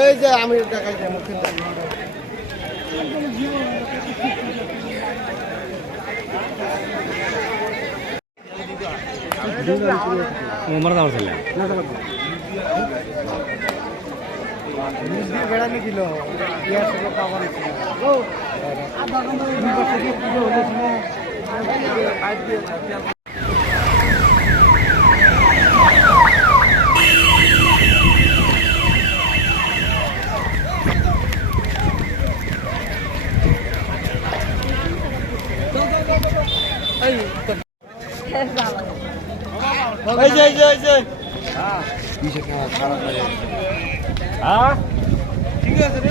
এই যে আমি দেখাই যে মুখে বেড়ানি দিল ঠিক আছে রে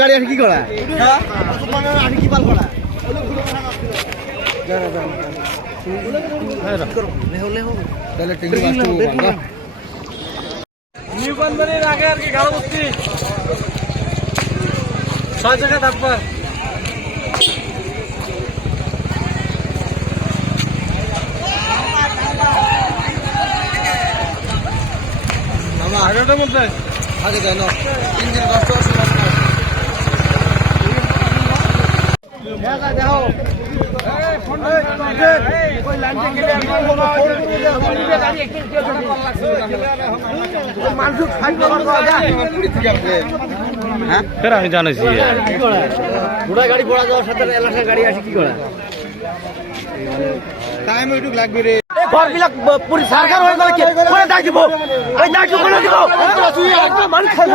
গাড়ি আছে কি করা কি পাল করা নিউকনবাড়ির আগে আর কি গাড়ো বস্তি 6 জায়গা তারপর মামা আগেটা বলতে আগে যাই না ইঞ্জিন কষ্ট দেখো আমি জানাইছি ঘোড়া গাড়ি ঘোড়া যাওয়ার সাথে এলাকার গাড়ি আসে কি করা টাইম একটু লাগবে রে ঘরবিলাক পুরি সরকার হয়ে গেল কি করে দাই দিব এই দাই দিব না দিব মান খাই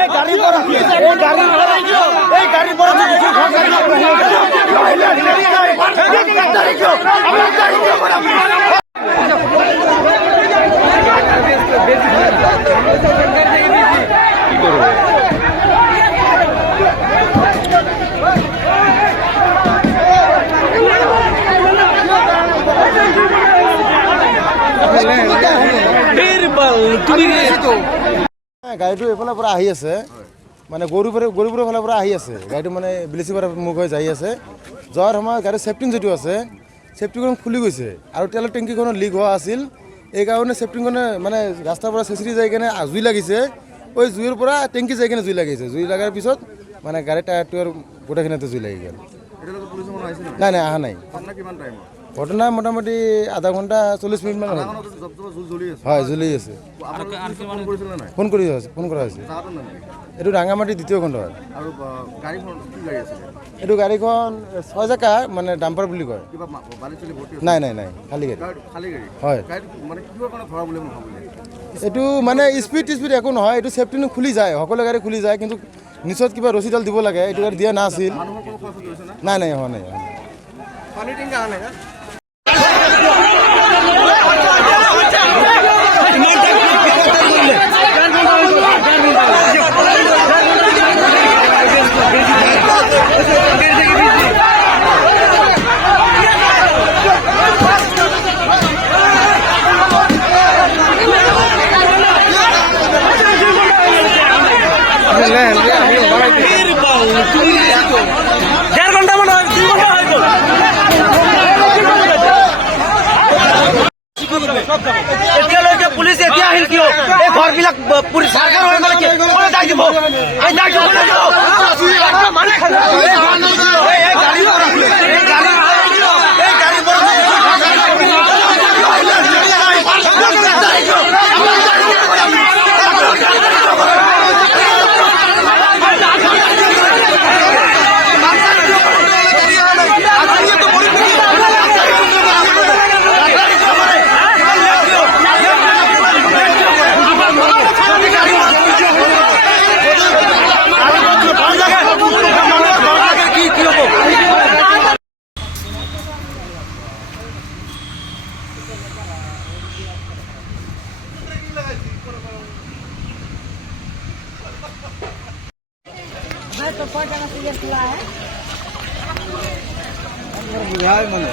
এই গাড়ি বড় এই গাড়ি বড় কি করবো গাড়ীটো এইফালে পৰা আহি আছে মানে গৰুবোৰৰ ফালৰ পৰা আহি আছে গাড়ীটো মানে বিলিচিপাৰা মুখ হৈ যাই আছে যোৱাৰ সময়ত গাড়ীৰ চেফটিং যিটো আছে চেফটিংখন খুলি গৈছে আৰু তেলৰ টেংকিখনো লিক হোৱা আছিল এইকাৰণে চেফটিংখনে মানে ৰাস্তাৰ পৰা চেঁচৰি যাই কিনে জুই লাগিছে ওই জুইৰ পৰা টেংকি যাই কিনে জুই লাগিছে জুই লগাৰ পিছত মানে গাড়ীৰ টায়াৰটো আৰু গোটেইখিনিতে জুই লাগি গ'ল নাই নাই অহা নাই ঘটনা মোটামুটি আধা ঘণ্টা 40 মিনিট মান হয় জ্বলি আছে ফোন কৰা হৈছে এইটো ৰাঙামাটি দ্বিতীয় খণ্ড হয় এইটো গাড়ীখন 6 চকা মানে ডাম্পাৰ বুলি কয় নাই নাই নাই খালী গাড়ী হয় এইটো মানে স্পীড একো নহয় এইটো চেফটিনো খুলি যায় সকলো গাড়ী খুলি যায় কিন্তু নিচত কিবা ৰছীডাল দিব লাগে এইটো গাড়ী দিয়া নাছিল নাই নাই হোৱা নাই পানী টেংকি অহা নাই পুলিচ এতিয়া আহিল কিয় এই ঘৰবিলাক বুঝাই মানে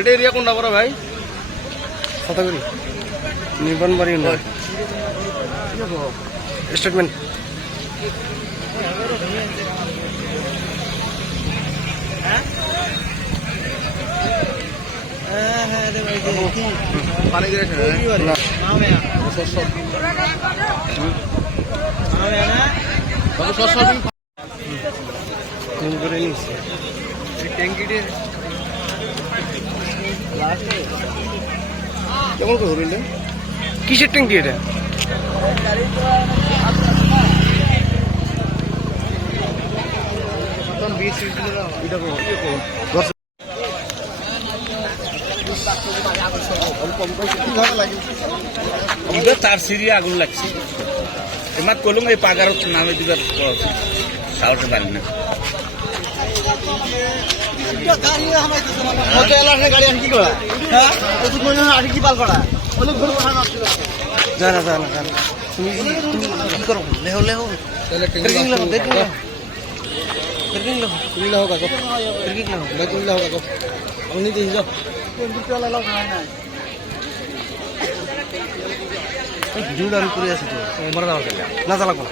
এটা এরিয়া কোনটা বড় ভাই? কথাগুলি নির্বাণ বাড়ি স্টেটমেন্ট পানি দিয়েছে কেমন করে ধরলে কিসের ট্যাঙ্কি এটা? তার সিরিয়া আগুন লাগছে এমার কলম এই পাগার নামে দিবার সাহসে পারি না গাড়ি আন কি করা হ্যাঁ ওষুধ মনে হয় কি পাল করা অনেক ঘর পাঠানো আসছিল জানা জানা জানা তুমি কি করো লেহো লেহো তাহলে ট্রেনিং লেহো দেখো ট্রেনিং লেহো তুমি লেহো কাকো ট্রেনিং লেহো मैं तुम লেহো কাকো আমি নিজে যাও কিন্তু চলা লাও না না ভিডিওটা আমি করে আছি তো মরা দাও না চালাবো না